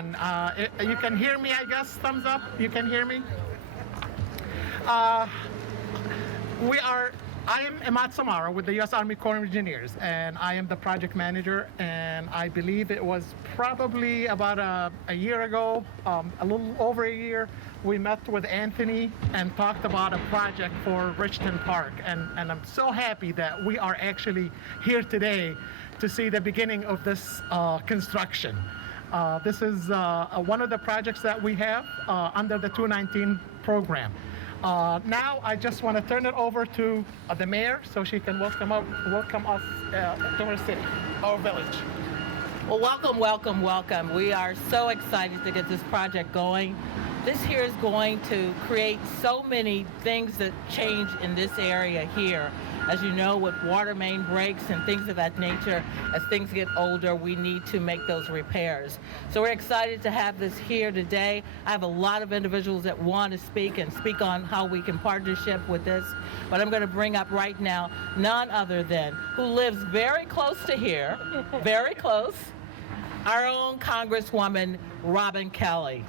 everyone. You can hear me, I guess. Thumbs up. You can hear me. I am Imad Samara with the U.S. Army Corps of Engineers, and I am the project manager. And I believe it was probably about a year ago, a little over a year, we met with Anthony and talked about a project for Richton Park. And I'm so happy that we are actually here today to see the beginning of this construction. This is one of the projects that we have under the 219 program. Now I just want to turn it over to the mayor so she can welcome us to our city, our village. Well, welcome. We are so excited to get this project going. This here is going to create so many things that change in this area here. As you know, with water main breaks and things of that nature, as things get older, we need to make those repairs. So we're excited to have this here today. I have a lot of individuals that want to speak on how we can partnership with this. But I'm going to bring up right now none other than who lives very close to here, very close, our own Congresswoman, Robin Kelly.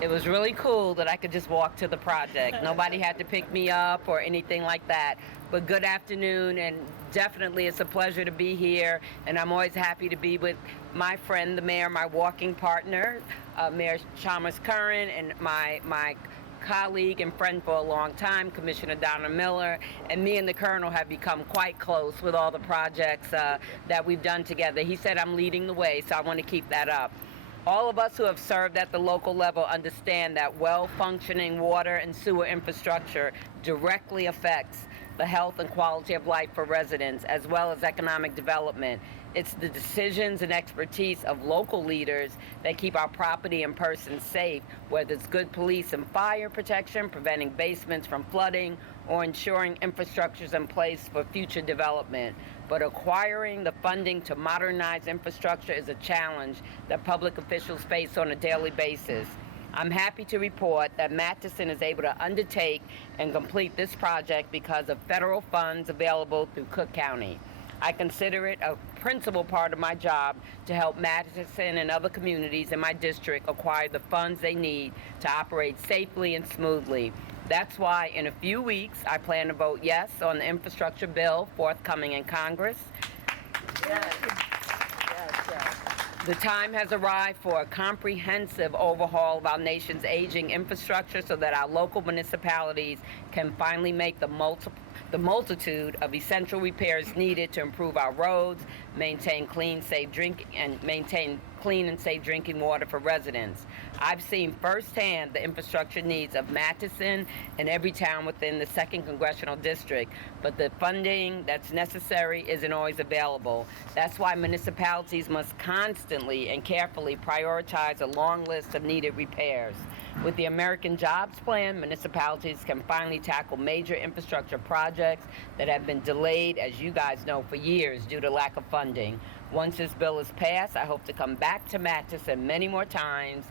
It was really cool that I could just walk to the project. Nobody had to pick me up or anything like that. But good afternoon, and definitely it's a pleasure to be here. And I'm always happy to be with my friend, the mayor, my walking partner, Mayor Chalmers Curran, and my colleague and friend for a long time, Commissioner Donna Miller. And me and the Colonel have become quite close with all the projects that we've done together. He said I'm leading the way, so I want to keep that up. All of us who have served at the local level understand that well-functioning water and sewer infrastructure directly affects the health and quality of life for residents, as well as economic development. It's the decisions and expertise of local leaders that keep our property and persons safe, whether it's good police and fire protection, preventing basements from flooding, or ensuring infrastructure's in place for future development. But acquiring the funding to modernize infrastructure is a challenge that public officials face on a daily basis. I'm happy to report that Matteson is able to undertake and complete this project because of federal funds available through Cook County. I consider it a principal part of my job to help Matteson and other communities in my district acquire the funds they need to operate safely and smoothly. That's why in a few weeks I plan to vote yes on the infrastructure bill forthcoming in Congress. Yes. The time has arrived for a comprehensive overhaul of our nation's aging infrastructure so that our local municipalities can finally make the multitude of essential repairs needed to improve our roads, maintain clean and safe drinking water for residents. I've seen firsthand the infrastructure needs of Matteson and every town within the 2nd Congressional District, but the funding that's necessary isn't always available. That's why municipalities must constantly and carefully prioritize a long list of needed repairs. With the American Jobs Plan, municipalities can finally tackle major infrastructure projects that have been delayed, as you guys know, for years due to lack of funding. Once this bill is passed, I hope to come back to Matteson many more times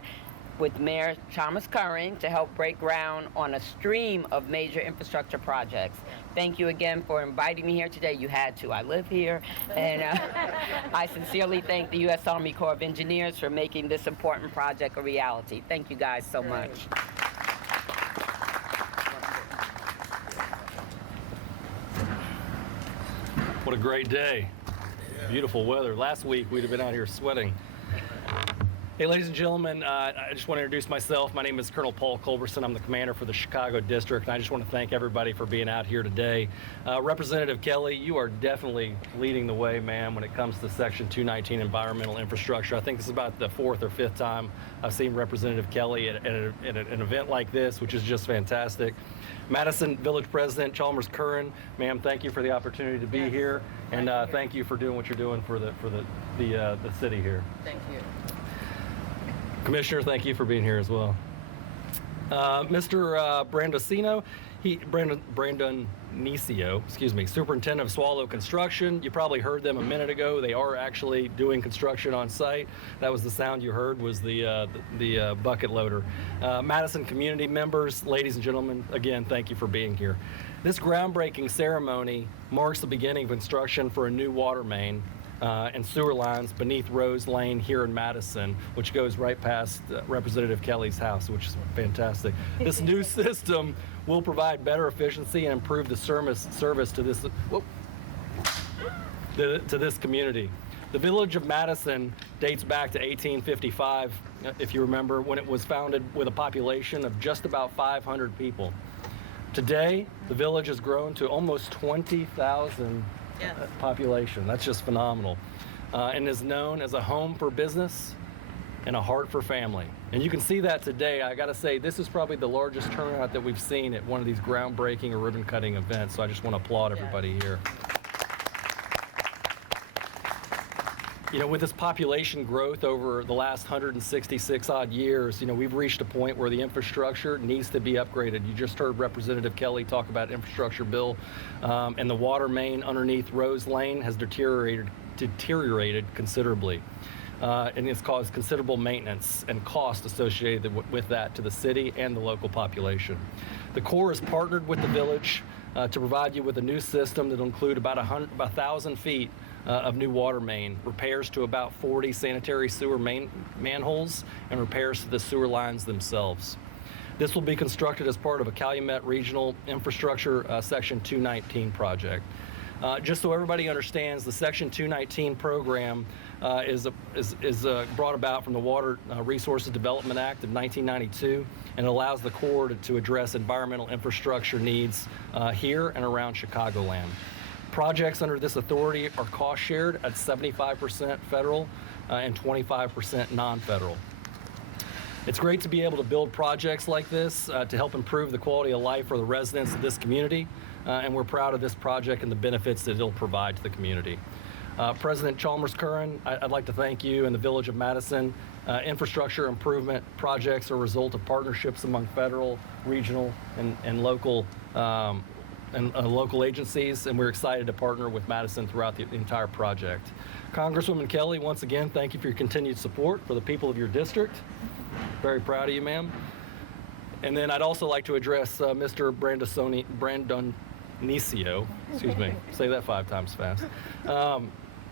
with Mayor Chalmers Curran to help break ground on a stream of major infrastructure projects. Thank you again for inviting me here today. You had to. I live here. And I sincerely thank the U.S. Army Corps of Engineers for making this important project a reality. Thank you guys so much. What a great day. Beautiful weather. Last week we'd have been out here sweating. Hey, ladies and gentlemen, I just want to introduce myself. My name is Colonel Paul Culberson. I'm the commander for the Chicago District, and I just want to thank everybody for being out here today. Representative Kelly, you are definitely leading the way, ma'am, when it comes to Section 219 environmental infrastructure. I think this is about the 4th or 5th time I've seen Representative Kelly at an event like this, which is just fantastic. Matteson Village President Chalmers Curran, ma'am, thank you for the opportunity to be here, and thank you for doing what you're doing for the city here. Thank you. Commissioner, thank you for being here as well. Mr. Brandon Nisio, Superintendent of Swallow Construction. You probably heard them a minute ago. They are actually doing construction on site. That was the sound you heard, was the bucket loader. Matteson community members, ladies and gentlemen, again, thank you for being here. This groundbreaking ceremony marks the beginning of construction for a new water main and sewer lines beneath Rose Lane here in Matteson, which goes right past Representative Kelly's house, which is fantastic. This new system will provide better efficiency and improve the service to this community. The Village of Matteson dates back to 1855, if you remember, when it was founded with a population of just about 500 people. Today, the village has grown to almost 20,000 population. That's just phenomenal. And is known as a home for business and a heart for family. And you can see that today. I gotta say, this is probably the largest turnout that we've seen at one of these groundbreaking or ribbon cutting events. So I just want to applaud everybody here. You know, with this population growth over the last 166 odd years, you know, we've reached a point where the infrastructure needs to be upgraded. You just heard Representative Kelly talk about infrastructure bill, and the water main underneath Rose Lane has deteriorated considerably. And it's caused considerable maintenance and cost associated with that to the city and the local population. The Corps has partnered with the village to provide you with a new system that will include about 1,000 feet of new water main, repairs to about 40 sanitary sewer manholes, and repairs to the sewer lines themselves. This will be constructed as part of a Calumet Regional Infrastructure Section 219 project. Just so everybody understands, the Section 219 program is brought about from the Water Resources Development Act of 1992, and allows the Corps to address environmental infrastructure needs here and around Chicagoland. Projects under this authority are cost shared at 75% federal and 25% non-federal. It's great to be able to build projects like this to help improve the quality of life for the residents of this community, and we're proud of this project and the benefits that it'll provide to the community. President Chalmers Curran, I'd like to thank you and the Village of Matteson. Infrastructure improvement projects are a result of partnerships among federal, regional, and local local agencies, and we're excited to partner with Matteson throughout the entire project. Congresswoman Kelly, once again, thank you for your continued support for the people of your district. Very proud of you, ma'am. And then I'd also like to address Mr. Brandonicio. Excuse me, say that 5 times fast.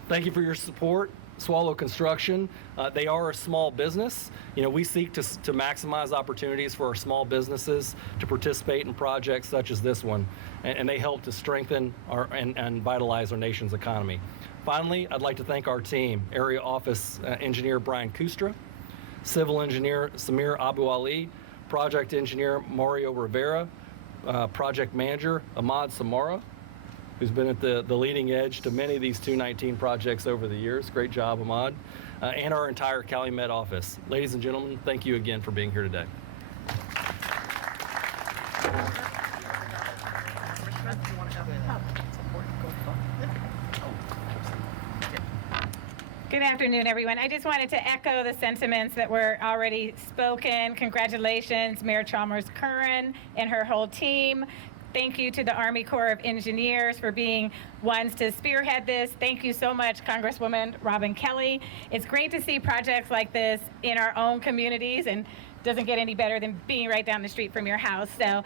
Thank you for your support. Swallow Construction, they are a small business. You know, we seek to maximize opportunities for our small businesses to participate in projects such as this one, and they help to strengthen and vitalize our nation's economy. Finally, I'd like to thank our team, Area Office Engineer Brian Kustra, Civil Engineer Samir Abu Ali, Project Engineer Mario Rivera, Project Manager Ahmad Samara, who's been at the leading edge to many of these 219 projects over the years. Great job, Ahmad. And our entire Calumet office. Ladies and gentlemen, thank you again for being here today. Good afternoon, everyone. I just wanted to echo the sentiments that were already spoken. Congratulations, Mayor Chalmers Curran and her whole team. Thank you to the Army Corps of Engineers for being ones to spearhead this. Thank you so much, Congresswoman Robin Kelly. It's great to see projects like this in our own communities, and doesn't get any better than being right down the street from your house. So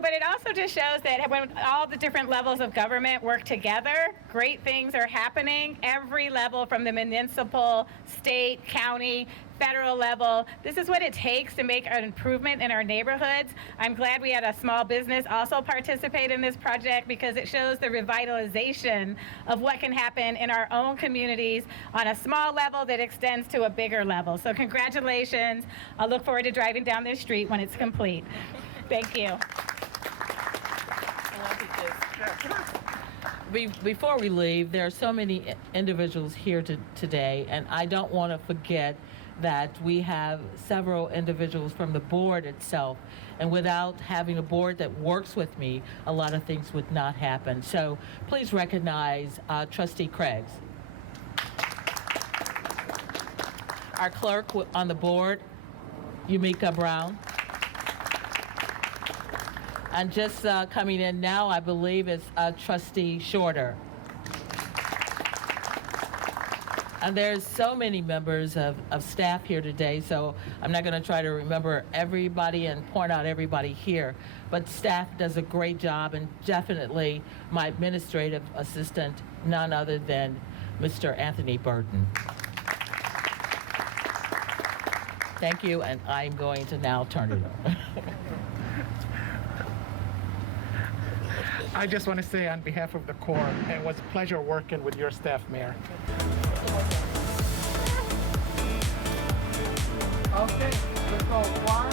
but it also just shows that when all the different levels of government work together, great things are happening. Every level, from the municipal, state, county, federal level. This is what it takes to make an improvement in our neighborhoods. I'm glad we had a small business also participate in this project, because it shows the revitalization of what can happen in our own communities on a small level that extends to a bigger level. So congratulations. I'll look forward to driving down this street when it's complete. Thank you. Before we leave, there are so many individuals here today, and I don't want to forget that we have several individuals from the board itself, and without having a board that works with me, a lot of things would not happen. So please recognize Trustee Craigs. Our clerk on the board, Yumika Brown. And just coming in now, I believe, is Trustee Shorter. And there's so many members of staff here today, so I'm not going to try to remember everybody and point out everybody here. But staff does a great job, and definitely my administrative assistant, none other than Mr. Anthony Burton. Thank you, and I'm going to now turn it over. I just want to say on behalf of the Corps, it was a pleasure working with your staff, Mayor. Okay, let's go. 1,